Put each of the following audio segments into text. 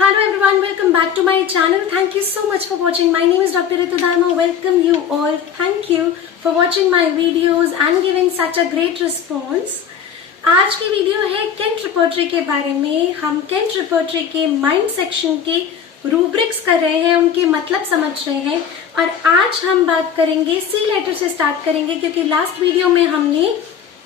Hello everyone, welcome back to my channel. Thank you so much for watching. My name is Dr. Ritu Dharma. Welcome you all. Thank you for watching my videos and giving such a great response. आज की video है Kent repertory के बारे में। हम Kent repertory के mind section के rubrics कर रहे हैं, उनके मतलब समझ रहे हैं और आज हम बात करेंगे सी लेटर से स्टार्ट करेंगे क्योंकि लास्ट वीडियो में हमने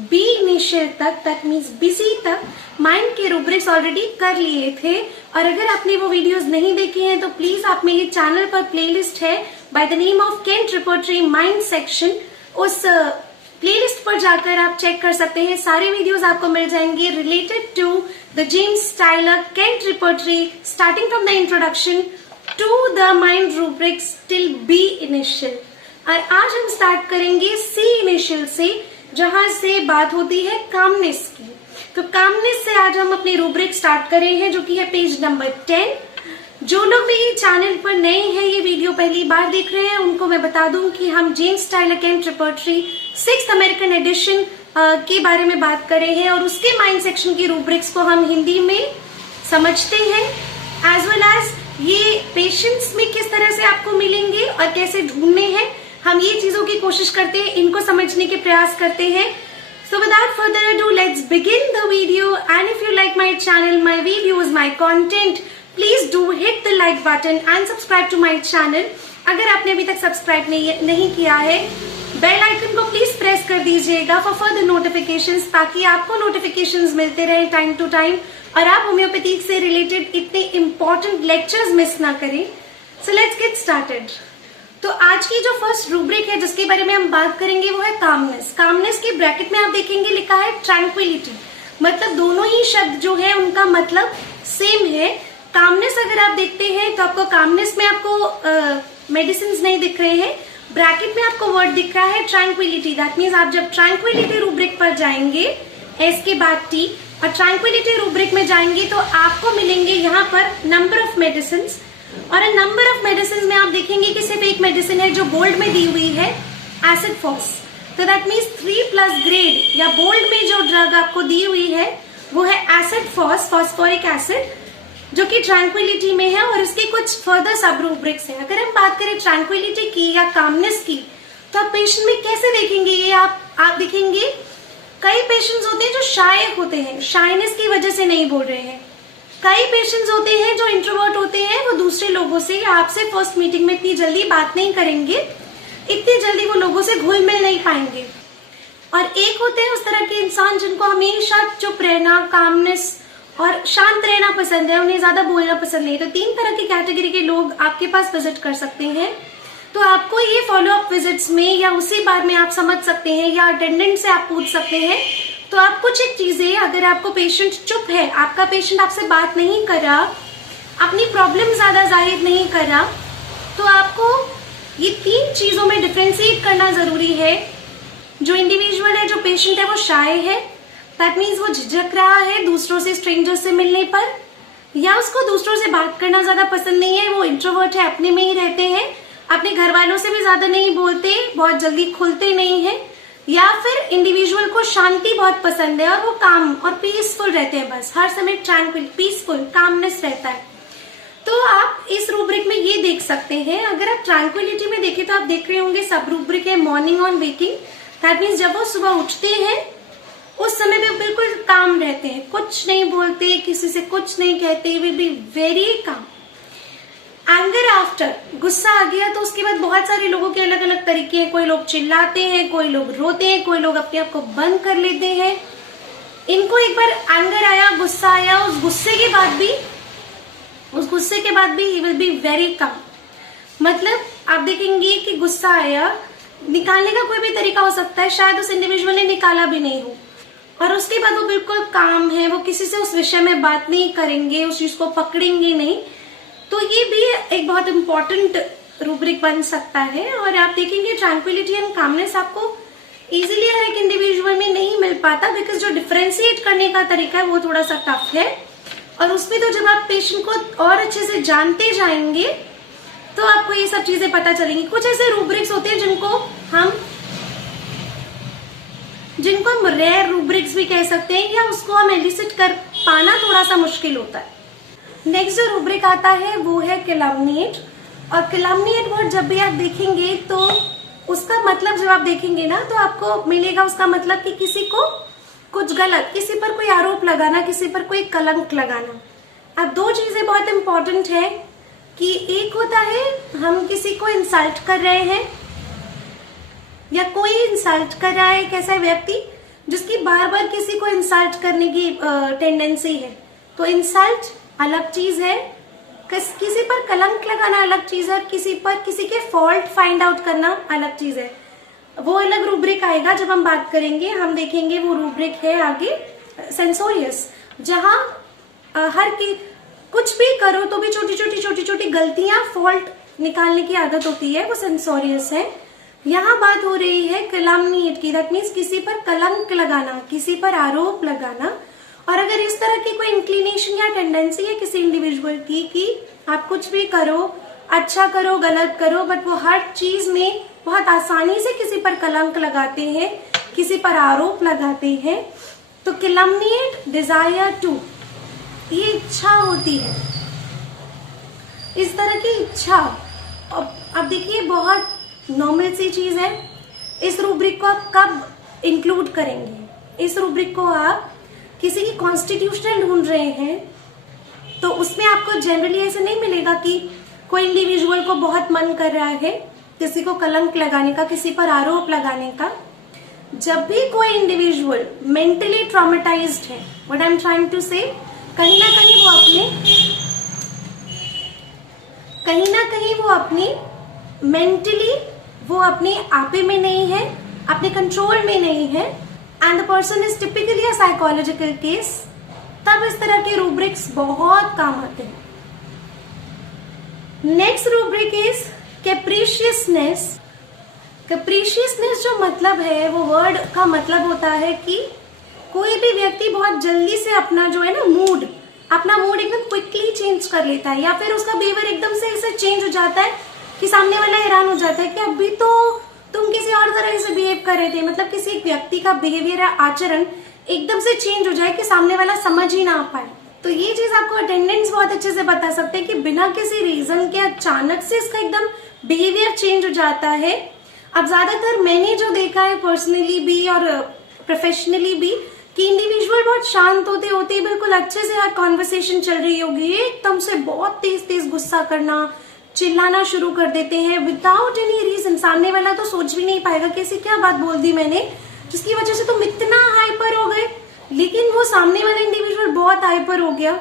बी इनिशियल तक मीन्स बीसी तक माइंड के रूब्रिक्स ऑलरेडी कर लिए थे। और अगर आपने वो वीडियोस नहीं देखी हैं तो प्लीज आप मेरे चैनल पर प्लेलिस्ट है by the name of Kent repertory mind section, उस प्लेलिस्ट पर जाकर आप चेक कर सकते हैं। सारे वीडियोस आपको मिल जाएंगे related to the James Tyler Kent repertory starting from the introduction to the mind rubrics till B initial. और आज हम स्टार्ट करेंगे सी इनिशियल से, जहां से बात होती है कामनेस की। तो कामनेस से आज हम अपनी रूब्रिक स्टार्ट कर रहे हैं जो कि है पेज नंबर 10। जो लोग भी चैनल पर नए हैं, ये वीडियो पहली बार देख रहे हैं, उनको मैं बता दूं कि हम James Tyler Kent repertory 6th American edition के बारे में बात कर रहे हैं और उसके माइंड सेक्शन की रूब्रिक्स को हम हिंदी में समझते हैं, एज वेल एज ये पेशेंट्स में किस तरह से आपको मिलेंगे और कैसे ढूंढने हैं, हम ये चीजों की कोशिश करते हैं, इनको समझने के प्रयास करते हैं। So without further ado, let's begin the video. And if you like my channel, my videos, my content, please do hit the like button and subscribe to my channel. अगर आपने अभी तक सब्सक्राइब नहीं किया है, बेल आइकन को please press कर दीजिएगा फॉर फर्दर नोटिफिकेशंस, ताकि आपको नोटिफिकेशंस मिलते रहे टाइम टू टाइम और आप होम्योपैथी से रिलेटेड इतने इंपॉर्टेंट लेक्चर्स मिस ना करें। So let's get started. तो आज की जो फर्स्ट रूब्रिक है जिसके बारे में हम बात करेंगे वो है कामनेस। कामनेस के ब्रैकेट में आप देखेंगे लिखा है ट्रैंक्विलिटी, मतलब दोनों ही शब्द जो है उनका मतलब सेम है। कामनेस अगर आप देखते हैं तो आपको कामनेस में आपको मेडिसिन नहीं दिख रहे हैं, ब्रैकेट में आपको वर्ड दिख रहा है ट्रैंक्विलिटी। दैट मीन्स आप जब ट्रैंक्विलिटी रूब्रिक पर जाएंगे, एस के बाद टी, और ट्रैंक्विलिटी रूब्रिक में जाएंगे तो आपको मिलेंगे यहाँ पर नंबर ऑफ मेडिसिन। और नंबर ऑफ मेडिसिन में आप देखेंगे कि सिर्फ एक मेडिसिन है जो बोल्ड में दी हुई है, एसिड फॉस। तो दैट मीन्स 3+ ग्रेड या बोल्ड में जो ड्रग आपको दी हुई है वो है एसिड फॉस, फॉस्फोरिक एसिड, जो कि ट्रैंक्विलिटी में है और इसके कुछ फर्दर सब रूब्रिक्स हैं। अगर हम बात करें ट्रैंक्विलिटी की या कामनेस की तो आप पेशेंट में कैसे देखेंगे ये आप देखेंगे कई पेशेंट्स होते हैं जो शाय होते हैं, शाइनेस की वजह से नहीं बोल रहे हैं। कई पेशेंट्स होते हैं जो इंट्रोवर्ट होते हैं, वो दूसरे लोगों से या आपसे फर्स्ट मीटिंग में इतनी जल्दी बात नहीं करेंगे, इतनी जल्दी वो लोगों से घुल मिल नहीं पाएंगे। और एक होते हैं उस तरह के इंसान जिनको हमेशा चुप रहना, कामनेस और शांत रहना पसंद है, उन्हें ज्यादा बोलना पसंद नहीं। तो 3 तरह की कैटेगरी के लोग आपके पास विजिट कर सकते हैं। तो आपको ये फॉलो अप विजिट्स में या उसी बार में आप समझ सकते हैं या अटेंडेंट से आप पूछ सकते हैं। तो आप कुछ एक चीजें, अगर आपको पेशेंट चुप है, आपका पेशेंट आपसे बात नहीं कर रहा, अपनी प्रॉब्लम ज्यादा जाहिर नहीं कर रहा, तो आपको ये 3 चीजों में डिफ्रेंशिएट करना जरूरी है। जो इंडिविजुअल है, जो पेशेंट है, वो शाय है, दैट मीन्स वो झिझक रहा है दूसरों से, स्ट्रेंजर्स से मिलने पर, या उसको दूसरों से बात करना ज्यादा पसंद नहीं है, वो इंट्रोवर्ट है, अपने में ही रहते हैं, अपने घर वालों से भी ज्यादा नहीं बोलते, बहुत जल्दी खुलते नहीं है, या फिर इंडिविजुअल को शांति बहुत पसंद है और वो काम और पीसफुल रहते हैं, बस हर समय ट्रैंक्विल, पीसफुल, कामनेस रहता है। तो आप इस रूब्रिक में ये देख सकते हैं। अगर आप ट्रैंक्विलिटी में देखें तो आप देख रहे होंगे सब रूब्रिक है morning on waking, that means जब वो सुबह उठते हैं उस समय भी बिल्कुल काम रहते हैं, कुछ नहीं बोलते, किसी से कुछ नहीं कहते, will be very calm. Anger after, गुस्सा आ गया तो उसके बाद बहुत सारे लोगों के अलग अलग तरीके हैं। कोई लोग चिल्लाते हैं, कोई लोग रोते हैं, कोई लोग अपने आप को बंद कर लेते हैं। इनको एक बार एंगर आया, गुस्सा आया, उस गुस्से के बाद भी ही विल बी वेरी कम। मतलब आप देखेंगे कि गुस्सा आया, निकालने का कोई भी तरीका हो सकता है, शायद उस इंडिविजुअल ने निकाला भी नहीं हो, और उसके बाद वो बिल्कुल काम है, वो किसी से उस विषय में बात नहीं करेंगे, उस चीज को पकड़ेंगे नहीं। तो ये भी एक बहुत इंपॉर्टेंट रूब्रिक बन सकता है। और आप देखेंगे ट्रैंक्विलिटी एंड कामनेस आपको इजीली हर एक इंडिविजुअल में नहीं मिल पाता, बिकॉज जो डिफरेंशिएट करने का तरीका है वो थोड़ा सा टफ है। और उसमें तो जब आप पेशेंट को और अच्छे से जानते जाएंगे तो आपको ये सब चीजें पता चलेंगी। कुछ ऐसे रूब्रिक्स होते हैं जिनको हम रेयर रूब्रिक्स भी कह सकते हैं, या उसको हम एलिसिट कर पाना थोड़ा सा मुश्किल होता है। नेक्स्ट जो रूब्रिक आता है वो है कैलमनिएट। और कैलमनिएट वर्ड जब भी आप देखेंगे तो उसका मतलब जब आप देखेंगे ना तो आपको मिलेगा उसका मतलब कि किसी को कुछ गलत, किसी पर कोई आरोप लगाना, किसी पर कोई कलंक लगाना। अब दो चीजें बहुत इंपॉर्टेंट है कि एक होता है हम किसी को इंसल्ट कर रहे हैं या कोई इंसल्ट कर रहा है, एक ऐसा व्यक्ति जिसकी बार बार किसी को इंसल्ट करने की टेंडेंसी है, तो इंसल्ट अलग चीज है, किसी पर कलंक लगाना अलग चीज है, किसी पर किसी के फॉल्ट फाइंड आउट करना अलग चीज है। वो अलग रूब्रिक आएगा जब हम बात करेंगे, हम देखेंगे वो रूब्रिक है आगे सेंसोरियस, जहां हर की कुछ भी करो तो भी छोटी छोटी गलतियां फॉल्ट निकालने की आदत होती है, वो सेंसोरियस है। यहाँ बात हो रही है कैलमनिएट की, दैट मीन्स किसी पर कलंक लगाना, किसी पर आरोप लगाना। और अगर इस तरह की कोई इंक्लिनेशन या टेंडेंसी है किसी इंडिविजुअल की कि आप कुछ भी करो, अच्छा करो गलत करो, बट वो हर चीज में बहुत आसानी से किसी पर कलंक लगाते हैं, किसी पर आरोप लगाते हैं, तो कैलमनिएट डिजायर टू, ये इच्छा होती है, इस तरह की इच्छा। अब देखिए बहुत नॉर्मल सी चीज है, इस रूब्रिक को आप कब इंक्लूड करेंगे? इस रूब्रिक को आप किसी की कॉन्स्टिट्यूशनल ढूंढ रहे हैं तो उसमें आपको जनरली ऐसे नहीं मिलेगा कि कोई इंडिविजुअल को बहुत मन कर रहा है किसी को कलंक लगाने का, किसी पर आरोप लगाने का। जब भी कोई इंडिविजुअल मेंटली ट्रॉमेटाइज्ड है, what I am trying to say, कहीं ना कहीं वो अपनी मेंटली वो अपने आपे में नहीं है, अपने कंट्रोल में नहीं है, and the person is typically a psychological case, तब इस तरह के रूब्रिक्स बहुत काम आते हैं। Next rubric is capriciousness. Capriciousness जो मतलब है, वो वर्ड का मतलब होता है कि कोई भी व्यक्ति बहुत जल्दी से अपना जो है ना अपना मूड एकदम क्विकली चेंज कर लेता है, या फिर उसका बिहेवियर एकदम से ऐसे चेंज हो जाता है कि सामने वाला हैरान हो जाता है कि अभी तो तुम किसी और तरह से बिहेव कर रहे थे। मतलब किसी व्यक्ति का बिहेवियर या आचरण एकदम से चेंज हो जाए कि सामने वाला समझ ही ना आ पाए। तो ये चीज आपको अटेंडेंस बहुत अच्छे से बता सकते हैं कि बिना किसी रीजन के अचानक से इसका एकदम बिहेवियर चेंज हो जाता है। अब ज्यादातर मैंने जो देखा है पर्सनली भी और प्रोफेशनली भी कि इंडिविजुअल बहुत शांत होते बिल्कुल अच्छे से हर कॉन्वर्सेशन चल रही होगी, एकदम से बहुत तेज गुस्सा करना, चिल्लाना शुरू कर देते हैं विदाउट एनी रीजन। सामने वाला तो सोच भी नहीं पाएगा कि ऐसी क्या बात बोल दी मैंने जिसकी वजह से तुम इतना हाइपर हो गए, लेकिन वो सामने वाला इंडिविजुअल बहुत हाइपर हो गया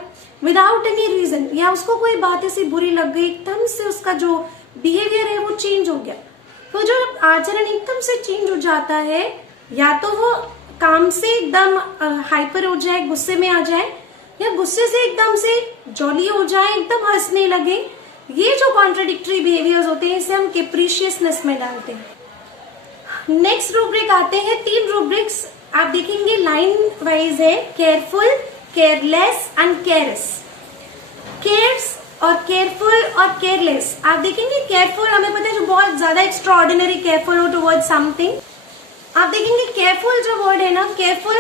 विदाउट एनी रीजन, या उसको कोई बात ऐसी बुरी लग गई, एकदम से उसका जो बिहेवियर है वो चेंज हो गया। तो जो आचरण एकदम से चेंज हो जाता है, या तो वो काम से एकदम हाइपर हो जाए, गुस्से में आ जाए, या गुस्से से एकदम से जॉली हो जाए, एकदम हंसने लगे। ये जो कॉन्ट्राडिक्टरी बिहेवियर्स होते हैं इसे हम कैप्रिशियसनेस में डालते हैं। नेक्स्ट रूब्रिक आते हैं 3 रूब्रिक्स, आप देखेंगे लाइन वाइज है, केयरफुल, केयरलेस एंड केयरस। केयर्स और केयरफुल और केयरलेस, आप देखेंगे केयरफुल हमें पता है जो बहुत ज्यादा एक्स्ट्राऑर्डिनरी केयरफुल हो टुवर्ड्स समथिंग। आप देखेंगे केयरफुल जो वर्ड है ना, केयरफुल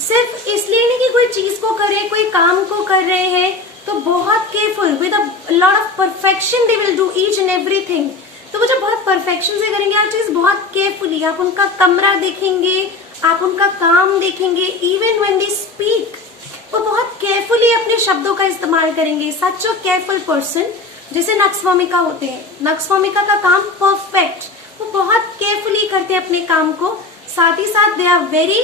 सिर्फ इसलिए नहीं कि कोई चीज को करे, कोई काम को कर रहे हैं तो बहुत careful with a lot of perfection they will do each and everything. तो वो जब बहुत परफेक्शन से करेंगे हर चीज बहुत केयरफुली, आप उनका कमरा देखेंगे, आप उनका काम देखेंगे, इवन व्हेन दे स्पीक वो बहुत केयरफुली अपने शब्दों का इस्तेमाल करेंगे। सच अ केयरफुल पर्सन, जैसे नक्सवामिका होते हैं, नक्सवामिका का काम परफेक्ट, वो बहुत केयरफुली करते हैं अपने काम को, साथ ही साथ दे आर वेरी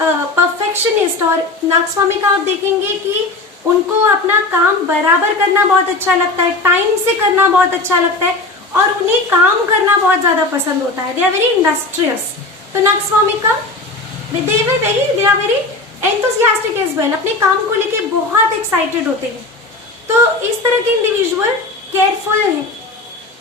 परफेक्शनिस्ट। और नक्सवामिका आप देखेंगे कि उनको अपना काम बराबर करना बहुत अच्छा लगता है, टाइम से करना बहुत अच्छा लगता है, और उन्हें काम करना बहुत ज्यादा पसंद होता है। They are very industrious. तो nux vomica they are very enthusiastic as well, अपने काम को लेके बहुत एक्साइटेड होते हैं। तो इस तरह के इंडिविजुअल केयरफुल है।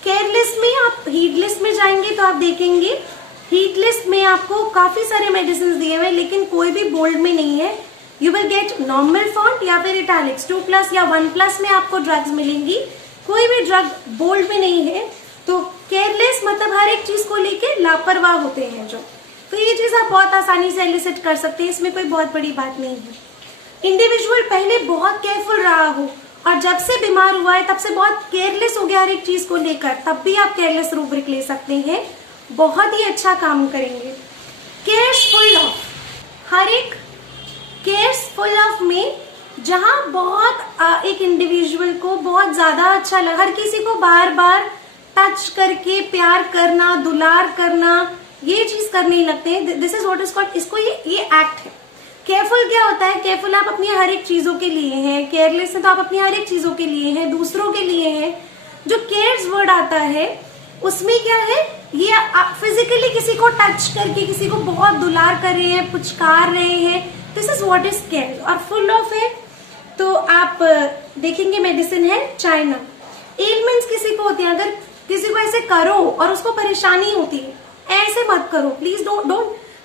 केयरलेस में आप हीडलेस में जाएंगे तो आप देखेंगे हीडलेस में आपको काफी सारे मेडिसिन दिए हुए, लेकिन कोई भी बोल्ड में नहीं है। You will get normal font या फिर इटैलिक्स, 2+ या 1+ में आपको ड्रग्स मिलेंगी, कोई भी ड्रग बोल्ड में नहीं है। तो केयरलेस मतलब हर एक चीज को लेके लापरवाह होते हैं जो, तो ये चीज आप बहुत आसानी से एलिसिट कर सकते हैं, इसमें कोई बहुत बड़ी बात नहीं है। इंडिविजुअल पहले बहुत केयरफुल रहा हो और जब से बीमार हुआ है तब से बहुत केयरलेस हो गया हर एक चीज को लेकर, तब भी आप केयरलेस रूब्रिक ले सकते हैं, बहुत ही अच्छा काम करेंगे। केयर्सफुल ऑफ, हर एक केयर्सफुल ऑफ में जहां बहुत एक इंडिविजुअल को बहुत ज्यादा अच्छा लगा, हर किसी को बार बार टच करके प्यार करना, दुलार करना, ये चीज करने लगते हैं। This is what is called, इसको ये एक्ट है। केयरफुल क्या होता है? केयरफुल आप अपनी हर एक चीजों के लिए हैं, केयरलेस है तो आप अपनी हर एक चीजों के लिए हैं, दूसरों के लिए हैं। जो केयर्स वर्ड आता है उसमें क्या है, ये आप फिजिकली किसी को टच करके किसी को बहुत दुलार कर रहे हैं, पुचकार रहे हैं, this is what is care. और फुल ऑफ है तो आप देखेंगे मेडिसिन है चाइना। एलिमेंट्स किसी को होते हैं, अगर किसी को ऐसे करो और उसको परेशानी होती है, ऐसे मत करो प्लीज, डोंट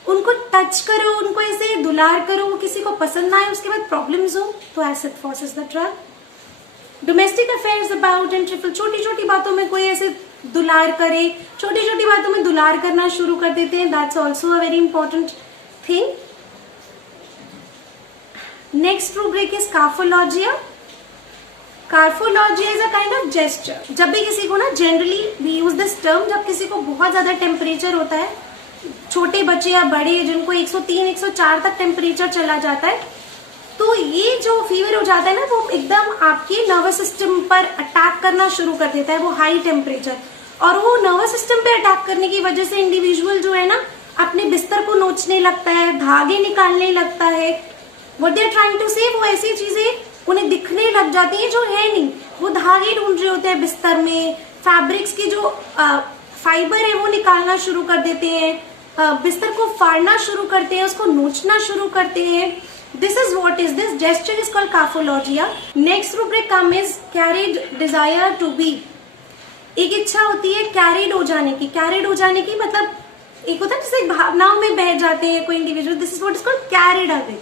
उनको टच करो, उनको ऐसे दुलार करो, वो किसी को पसंद ना आए, उसके बाद प्रॉब्लम्स हो तो acid phos is the drug. Domestic affairs about and triple, छोटी छोटी बातों में कोई ऐसे दुलार करे, छोटी छोटी बातों में दुलार करना शुरू कर देते हैं, that's also a very important thing. Next rubric is carphologia. Carphologia is a kind of gesture. जब भी किसी को ना, generally we use this term जब किसी को बहुत ज्यादा टेम्परेचर होता है, छोटे बच्चे या बड़े जिनको 103 104 तक टेम्परेचर चला जाता है, तो ये जो फीवर हो जाता है ना, वो एकदम आपके नर्वस सिस्टम पर अटैक करना शुरू कर देता है, वो हाई टेम्परेचर। और वो नर्वस सिस्टम पे अटैक करने की वजह से इंडिविजुअल जो है ना, अपने बिस्तर को नोचने लगता है, धागे निकालने लगता है। What they are trying to say, वो ऐसी चीजें उन्हें दिखने लग जाती हैं जो है नहीं, वो धागे ढूंढ रहे होते हैं बिस्तर में, फैब्रिक्स की जो फाइबर है वो निकालना शुरू कर देते हैं, बिस्तर को फाड़ना शुरू करते हैं, उसको नोचना शुरू करते हैं। This is what is this gesture is called carphologia. Next rubric come is carried desire to be. एक इच्छा होती है कैरिड हो जाने की। कैरिड हो जाने की मतलब एक होता है जैसे भावनाओं में बह जाते हैं कोई individual, this is what is called carried away.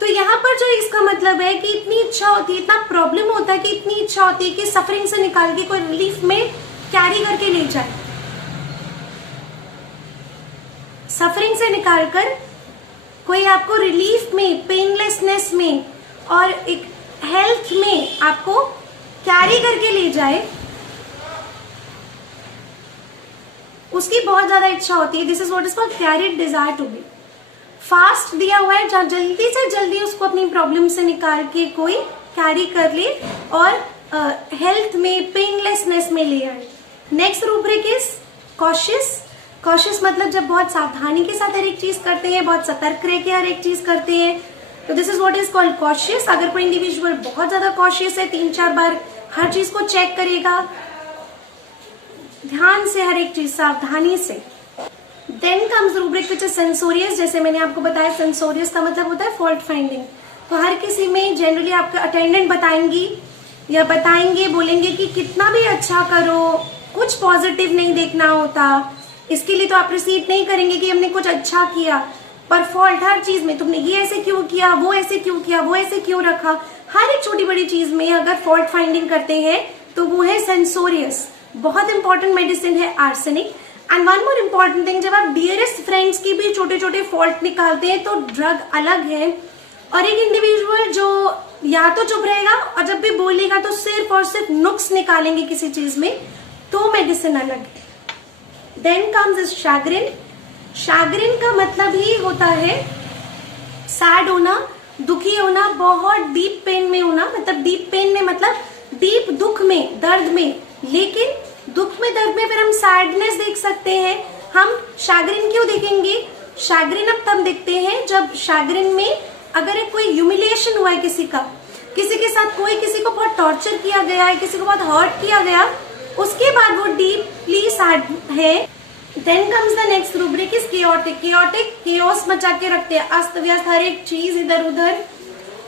तो यहाँ पर जो इसका मतलब है कि इतनी इच्छा होती है, इतना प्रॉब्लम होता है कि इतनी इच्छा होती है कि सफरिंग से निकाल के कोई रिलीफ में कैरी करके ले जाए, सफरिंग से निकालकर कोई आपको रिलीफ में, पेनलेसनेस में और एक हेल्थ में आपको कैरी करके ले जाए, उसकी बहुत ज्यादा इच्छा होती है। This is what is called carried desire to be. फास्ट दिया हुआ है जहां जल्दी से जल्दी उसको अपनी प्रॉब्लम से निकाल के कोई कैरी कर ले और हेल्थ में, पेनलेसनेस में ले आए। Next rubric is cautious. Cautious मतलब जब बहुत सावधानी के साथ हर एक चीज करते हैं, बहुत सतर्क रह के हर एक चीज करते हैं, तो this is what is called cautious. अगर कोई इंडिविजुअल बहुत ज्यादा कॉशियस है, 3-4 बार हर चीज को चेक करेगा, ध्यान से हर एक चीज सावधानी से। Then comes rubric which is censorious. जैसे मैंने आपको बताया, सेंसोरियस का मतलब होता है फॉल्ट फाइंडिंग। तो हर किसी में जनरली आपका अटेंडेंट बताएंगी या बताएंगे, बोलेंगे कि कितना भी अच्छा करो कुछ पॉजिटिव नहीं देखना होता। इसके लिए तो आप रिसीट नहीं करेंगे कि हमने कुछ अच्छा किया, पर फॉल्ट हर चीज में, तुमने ये ऐसे क्यों किया, वो ऐसे क्यों किया, वो ऐसे क्यों रखा, हर एक छोटी बड़ी चीज में अगर फॉल्ट फाइंडिंग करते हैं तो वो है सेंसोरियस। बहुत इंपॉर्टेंट मेडिसिन है arsenic. And one more important thing, जब आप डियरेस्ट फ्रेंड्स की भी छोटे छोटे फॉल्ट निकालते हैं तो ड्रग अलग है, और एक इंडिविजुअल जो या तो चुप रहेगा और जब भी बोलेगा तो सिर्फ और सिर्फ नुक्स निकालेंगे किसी चीज में, तो मेडिसिन अलग है। Then comes is chagrin. Chagrin का मतलब ही होता है सैड होना, दुखी होना, बहुत डीप पेन में होना। मतलब डीप पेन में मतलब डीप दुख में, दर्द में, लेकिन दुख में, दर्द में फिर हम सैडनेस देख सकते हैं। हम शैग्रिन क्यों देखेंगे? शैग्रिन अब तब देखते हैं जब शैग्रिन में अगर एक कोई ह्यूमिलिएशन हुआ है किसी का, किसी के साथ कोई, किसी को बहुत टॉर्चर किया गया है, किसी को बहुत हर्ट किया गया, उसके बाद वो डीपली सैड है। Then comes the next rubric is chaotic. Chaotic chaos मचा के रखते हैं, अस्त व्यस्त हर एक चीज इधर उधर,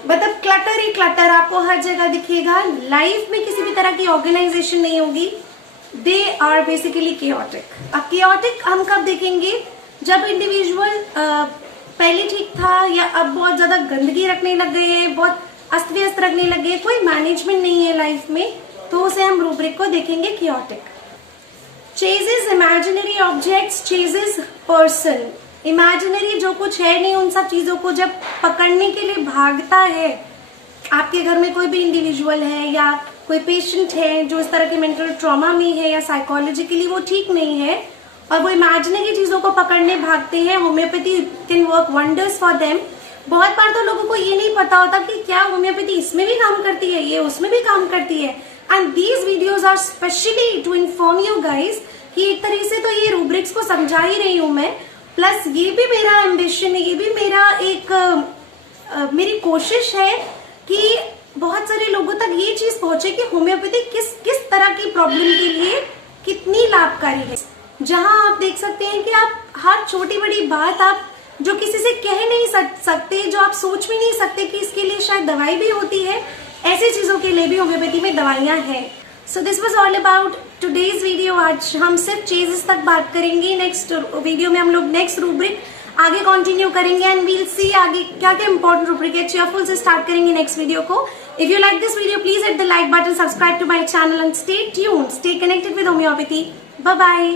मतलब क्लटर ही क्लटर आपको हर जगह दिखेगा। लाइफ में किसी भी तरह की ऑर्गेनाइजेशन नहीं होगी। They are basically chaotic. अब केओटिक हम कब देखेंगे? जब इंडिविजुअल पहले ठीक था या अब बहुत ज्यादा गंदगी रखने लग गए हैं, बहुत अस्त व्यस्त रखने लग गए, कोई मैनेजमेंट नहीं है लाइफ में, तो उसे हम रूब्रिक को देखेंगे chaotic. Ceases imaginary objects, ceases person. Imaginary जो कुछ है नहीं, उन सब चीजों को जब पकड़ने के लिए भागता है, आपके घर में कोई भी इंडिविजुअल है या कोई पेशेंट है जो इस तरह के मेंटल ट्रॉमा में है या साइकोलॉजिकली वो ठीक नहीं है और वो इमेजिनरी चीजों को पकड़ने भागते हैं, homeopathy can work wonders for them. बहुत बार तो लोगों को ये नहीं पता होता कि क्या होम्योपैथी इसमें भी काम करती है, ये उसमें भी काम करती है। And these videos are specially to inform you guys कि एक तरह से तो ये रूब्रिक्स को समझा ही रही हूं मैं, प्लस ये भी मेरा एम्बिशन है, ये भी मेरा एक मेरी कोशिश है कि बहुत सारे लोगों तक ये चीज पहुंचे कि होम्योपैथी किस किस तरह की प्रॉब्लम के लिए कितनी लाभकारी है। जहां आप देख सकते हैं कि आप हर छोटी बड़ी बात आप जो किसी से कह नहीं सकते, जो आप सोच भी नहीं सकते कि इसके लिए शायद दवाई भी होती है, ऐसी चीजों के लिए भी होम्योपैथी में दवाइयां हैं। So this was all about today's video. आज हम सिर्फ चेजेस तक बात करेंगे। नेक्स्ट वीडियो में हम लोग नेक्स्ट रूब्रिक आगे कंटिन्यू करेंगे एंड वील सी आगे क्या क्या इंपॉर्टेंट रूब्रिक है चेयरफुल से स्टार्ट करेंगे नेक्स्ट वीडियो को। If you like this video please hit the like button, subscribe to my channel and stay tuned, stay connected with homoeopathy. Bye bye.